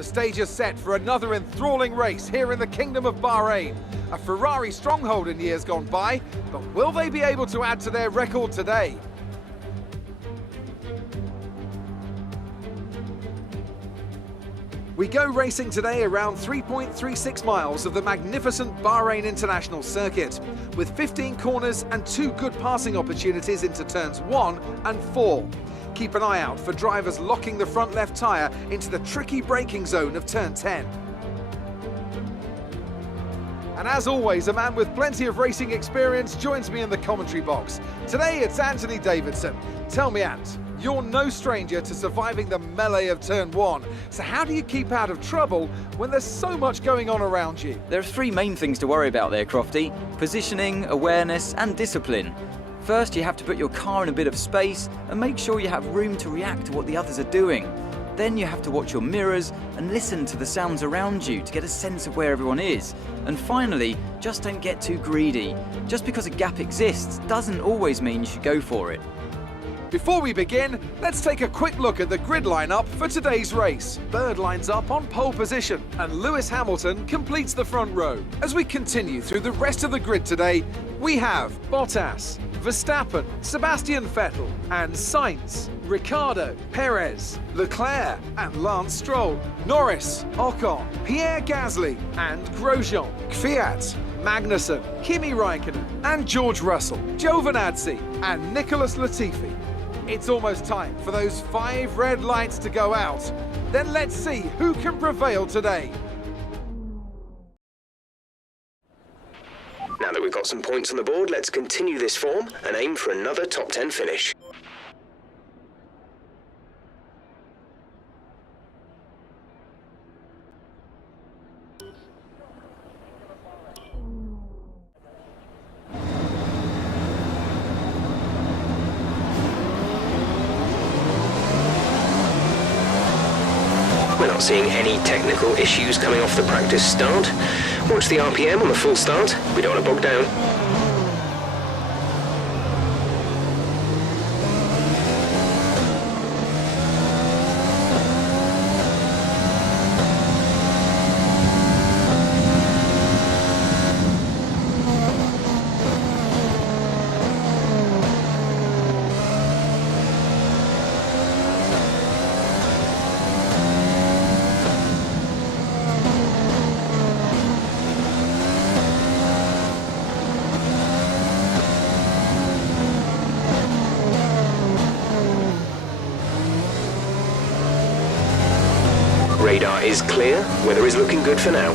The stage is set for another enthralling race here in the Kingdom of Bahrain. A Ferrari stronghold in years gone by, but will they be able to add to their record today? We go racing today around 3.36 miles of the magnificent Bahrain International Circuit, with 15 corners and 2 good passing opportunities into turns 1 and 4. Keep an eye out for drivers locking the front left tyre into the tricky braking zone of turn 10. And as always, a man with plenty of racing experience joins me in the commentary box. Today it's Anthony Davidson. Tell me, Ant, you're no stranger to surviving the melee of turn 1. So how do you keep out of trouble when there's so much going on around you? There are 3 main things to worry about there, Crofty: positioning, awareness and discipline. First, you have to put your car in a bit of space and make sure you have room to react to what the others are doing. Then you have to watch your mirrors and listen to the sounds around you to get a sense of where everyone is. And finally, just don't get too greedy. Just because a gap exists doesn't always mean you should go for it. Before we begin, let's take a quick look at the grid lineup for today's race. Bird lines up on pole position and Lewis Hamilton completes the front row. As we continue through the rest of the grid today, we have Bottas, Verstappen, Sebastian Vettel and Sainz, Ricciardo, Perez, Leclerc and Lance Stroll, Norris, Ocon, Pierre Gasly and Grosjean, Kvyat, Magnussen, Kimi Raikkonen and George Russell, Giovinazzi and Nicholas Latifi. It's almost time for those 5 red lights to go out. Then let's see who can prevail today. Now that we've got some points on the board, let's continue this form and aim for another top 10 finish. We're not seeing any technical issues coming off the practice start. Watch the RPM on the full start. We don't want to bog down. Radar is clear. Weather is looking good for now.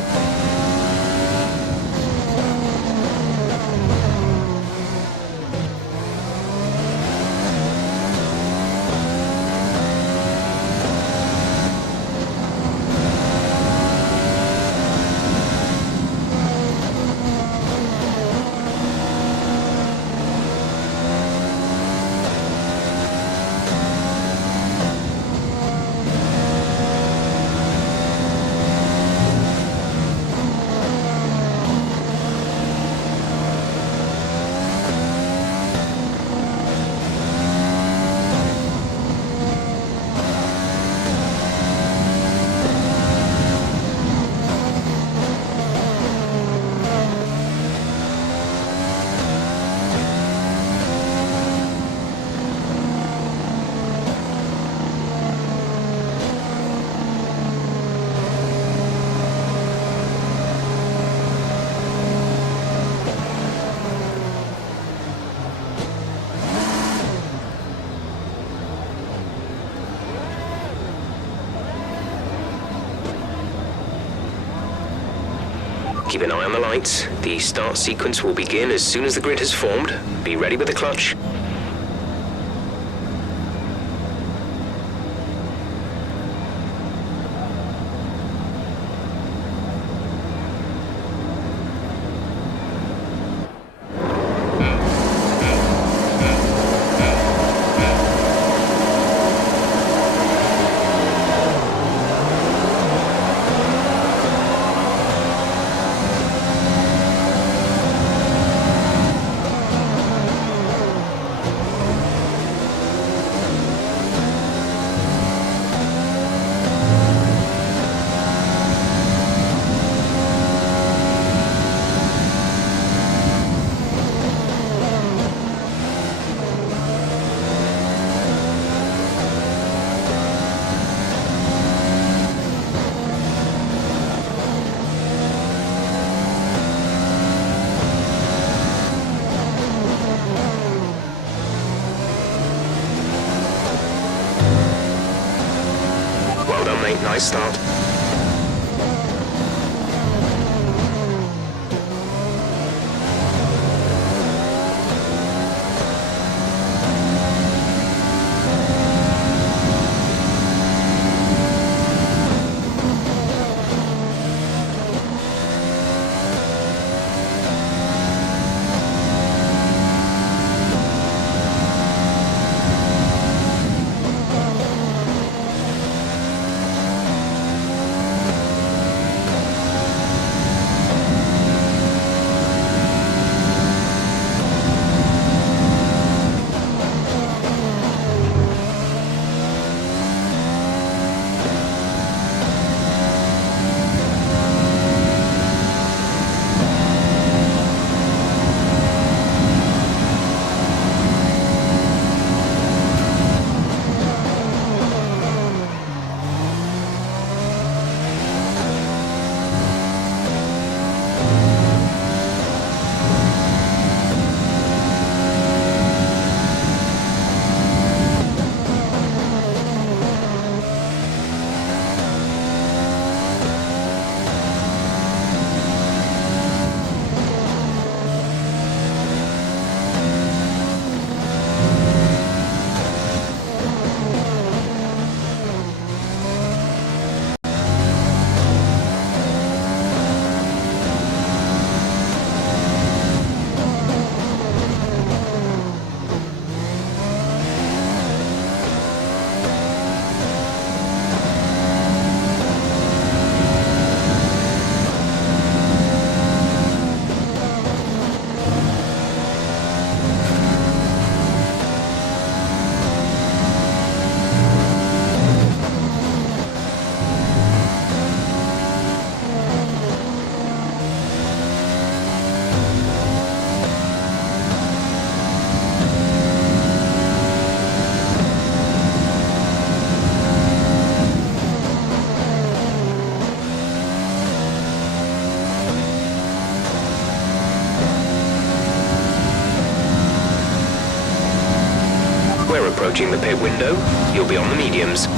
Keep an eye on the lights. The start sequence will begin as soon as the grid has formed. Be ready with the clutch. Nice start. We're approaching the pit window. You'll be on the mediums.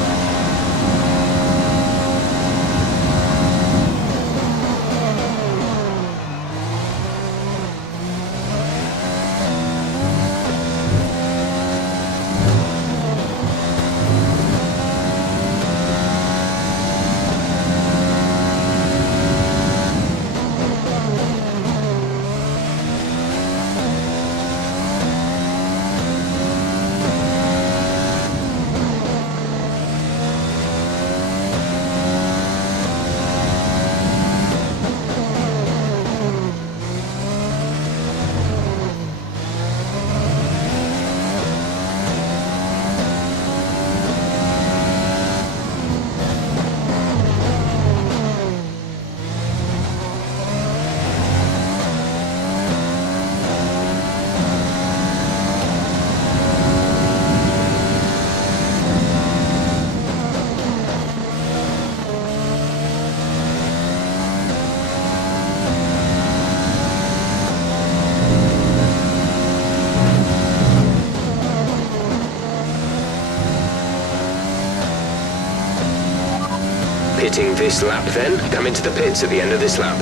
Pitting this lap then, come into the pits at the end of this lap.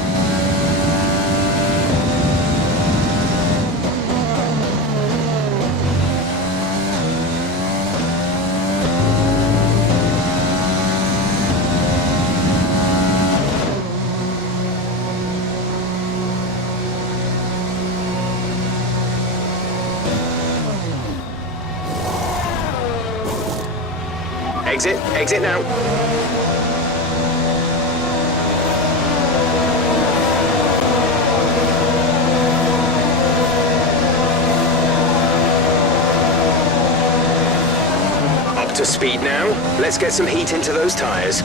Exit now. Up to speed now. Let's get some heat into those tyres.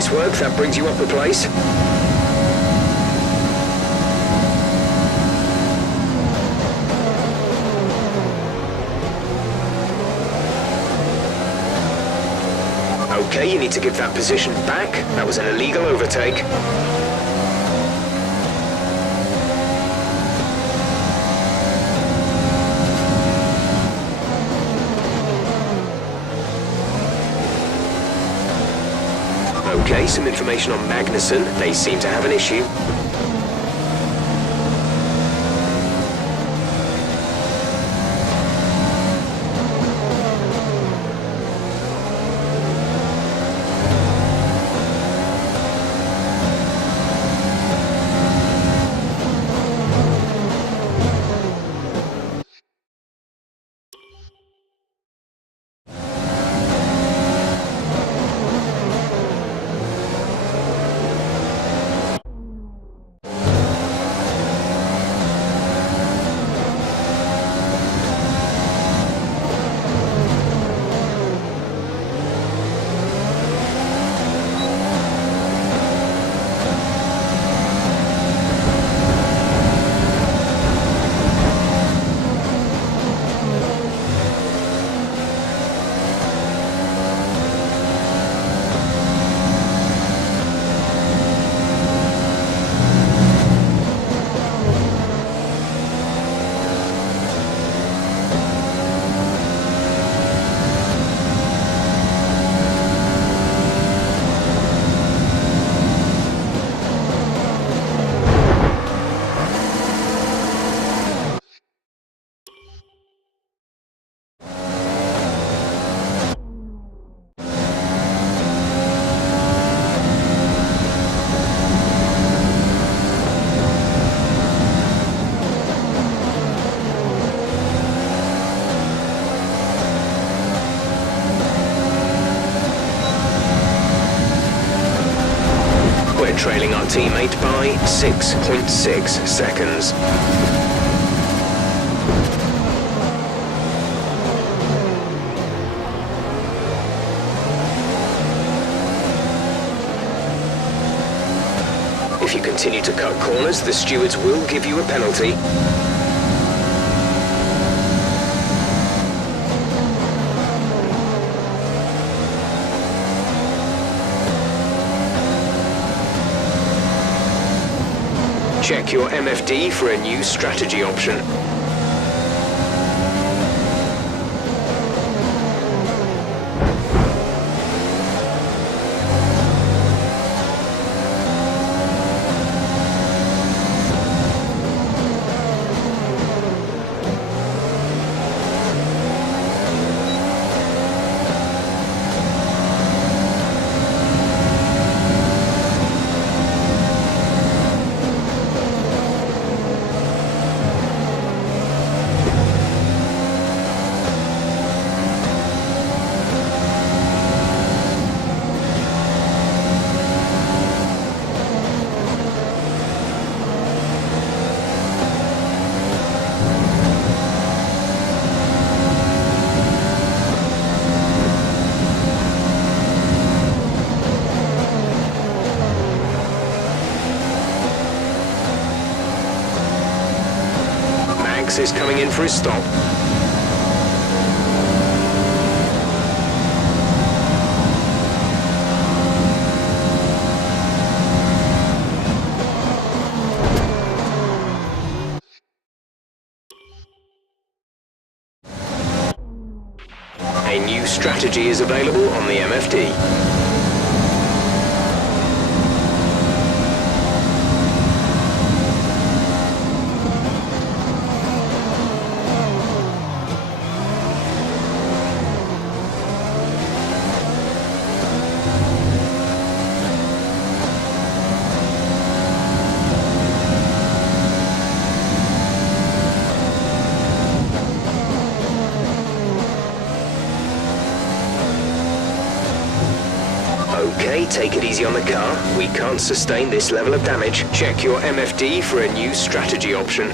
Nice work, that brings you up a place. Okay, you need to give that position back. That was an illegal overtake. Okay, some information on Magnussen. They seem to have an issue. Trailing our teammate by 6.6 seconds. If you continue to cut corners, the stewards will give you a penalty. Check your MFD for a new strategy option. Is coming in for his stop. A new strategy is available on the MFD. Okay, take it easy on the car. We can't sustain this level of damage. Check your MFD for a new strategy option.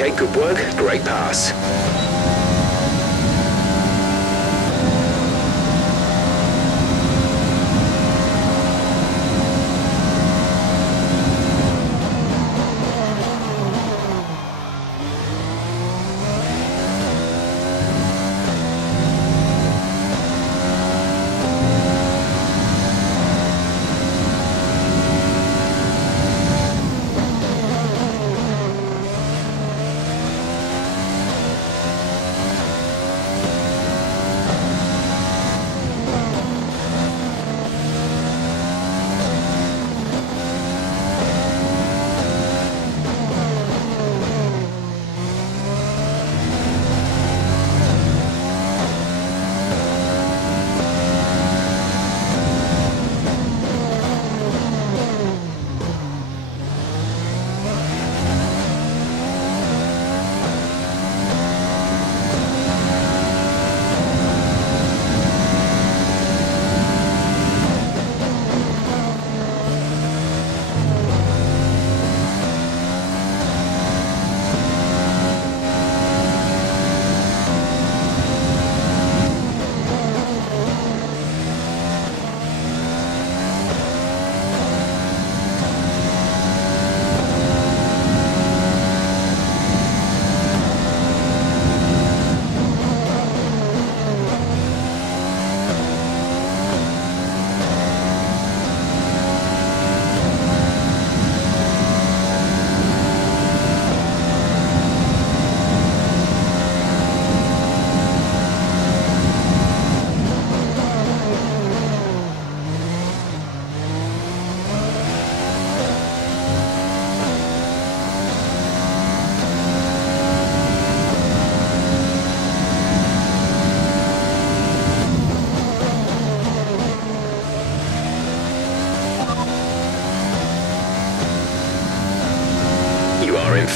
Okay, good work. Great pass.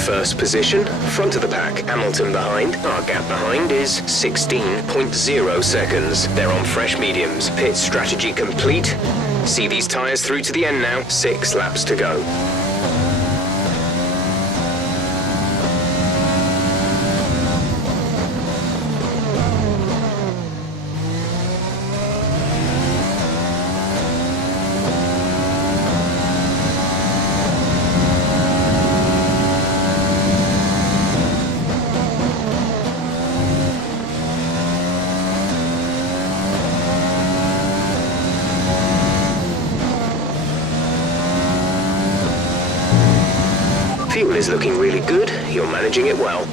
First position, front of the pack, Hamilton behind. Our gap behind is 16.0 seconds. They're on fresh mediums. Pit strategy complete. See these tyres through to the end now. 6 laps to go. Fuel is looking really good. You're managing it well.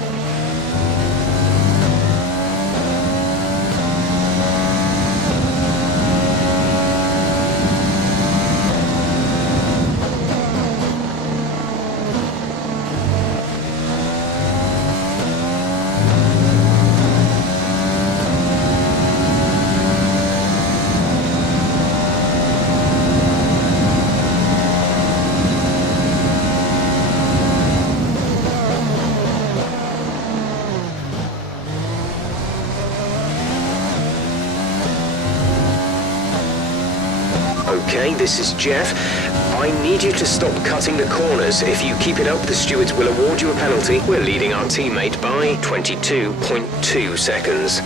Okay, this is Jeff. I need you to stop cutting the corners. If you keep it up, the stewards will award you a penalty. We're leading our teammate by 22.2 seconds.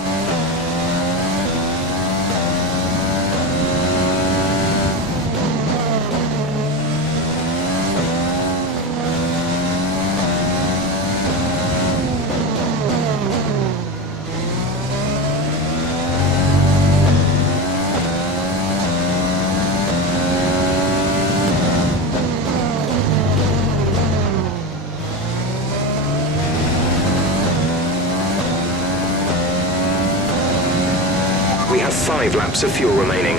We have 5 laps of fuel remaining.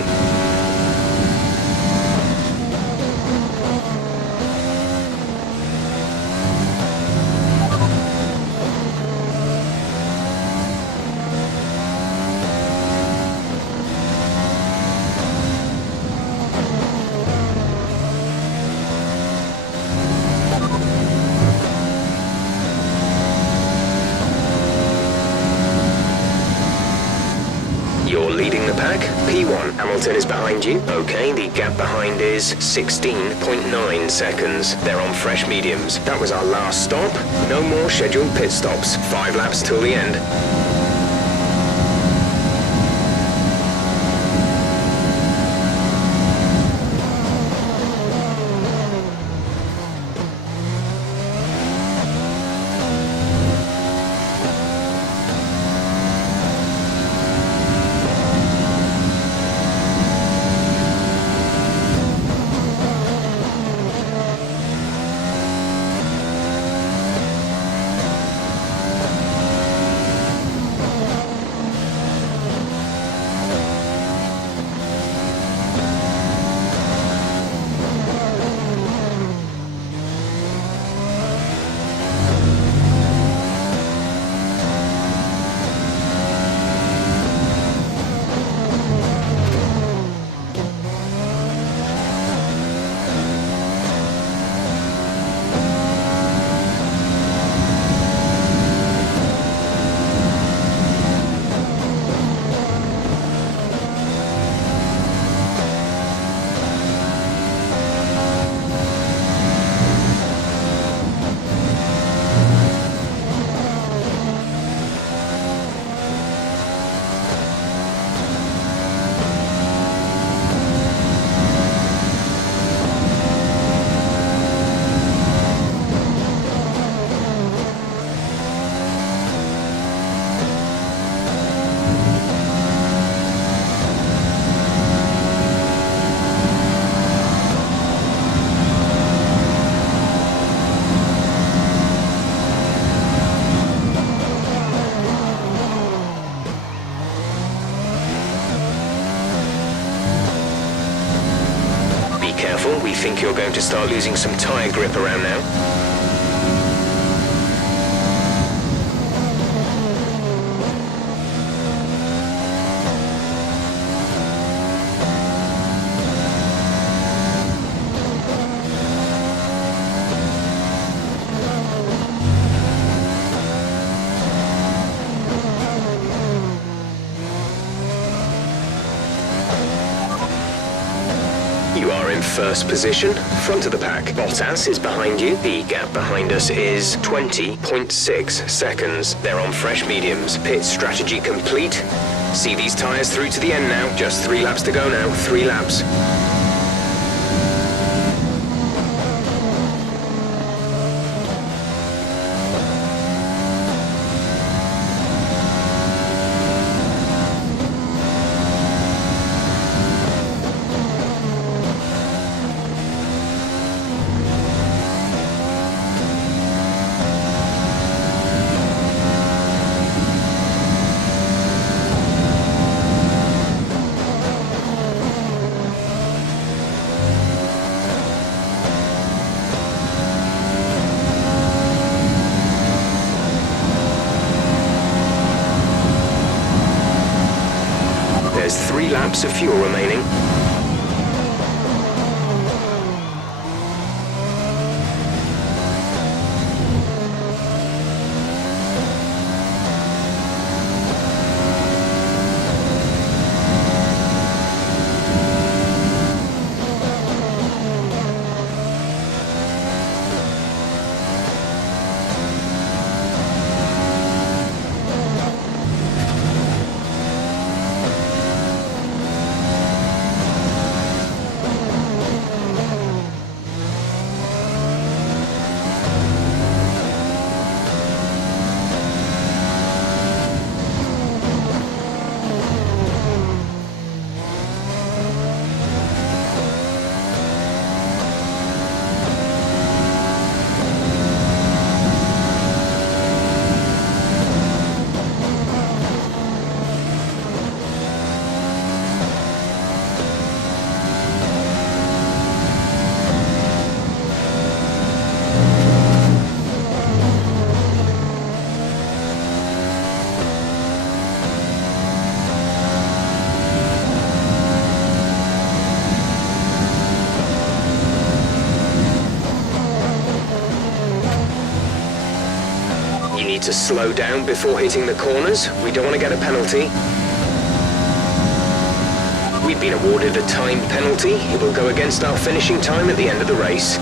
You're leading the pack. P1. Hamilton is behind you. Okay, the gap behind is 16.9 seconds. They're on fresh mediums. That was our last stop. No more scheduled pit stops. 5 laps till the end. Careful, we think you're going to start losing some tyre grip around now. You are in first position, front of the pack. Bottas is behind you. The gap behind us is 20.6 seconds. They're on fresh mediums. Pit strategy complete. See these tyres through to the end now. Just 3 laps to go now. 3 laps. There's 3 laps of fuel remaining. need to slow down before hitting the corners. We don't want to get a penalty. We've been awarded a time penalty. It will go against our finishing time at the end of the race.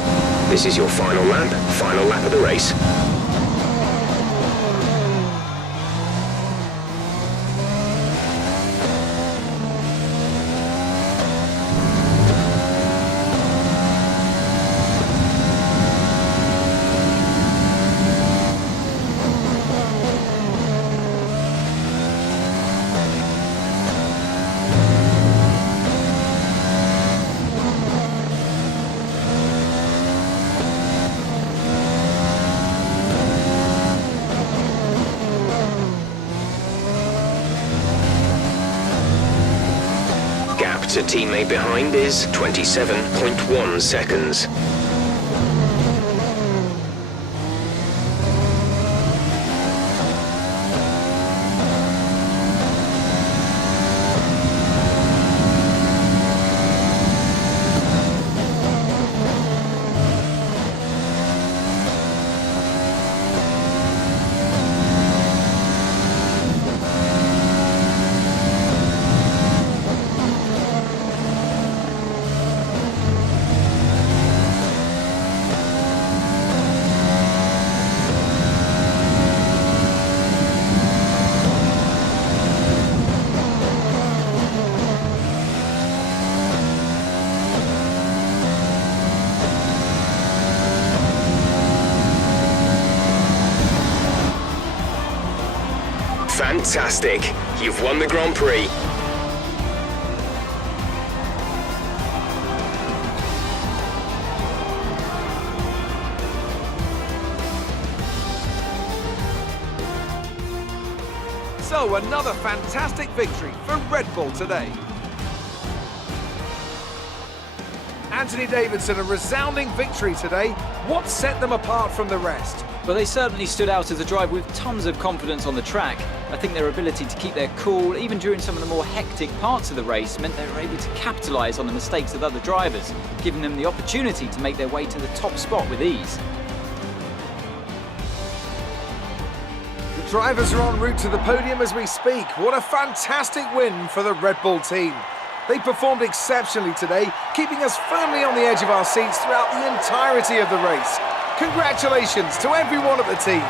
This is your final lap of the race. Gap to teammate behind is 27.1 seconds. Fantastic! You've won the Grand Prix. So another fantastic victory for Red Bull today. Anthony Davidson, a resounding victory today. What set them apart from the rest? Well, they certainly stood out as a driver with tons of confidence on the track. I think their ability to keep their cool, even during some of the more hectic parts of the race, meant they were able to capitalise on the mistakes of other drivers, giving them the opportunity to make their way to the top spot with ease. The drivers are en route to the podium as we speak. What a fantastic win for the Red Bull team. They performed exceptionally today, keeping us firmly on the edge of our seats throughout the entirety of the race. Congratulations to everyone at the team.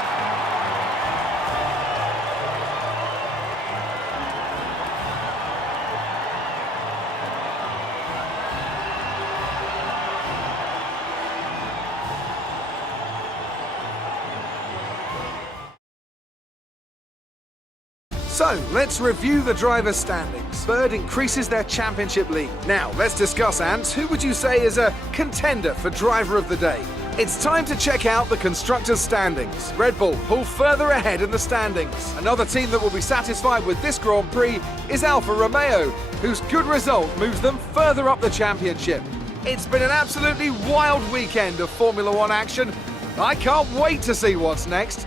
So, let's review the drivers' standings. Third increases their championship lead. Now, let's discuss, Ants, who would you say is a contender for driver of the day? It's time to check out the constructors' standings. Red Bull pull further ahead in the standings. Another team that will be satisfied with this Grand Prix is Alfa Romeo, whose good result moves them further up the championship. It's been an absolutely wild weekend of Formula One action. I can't wait to see what's next.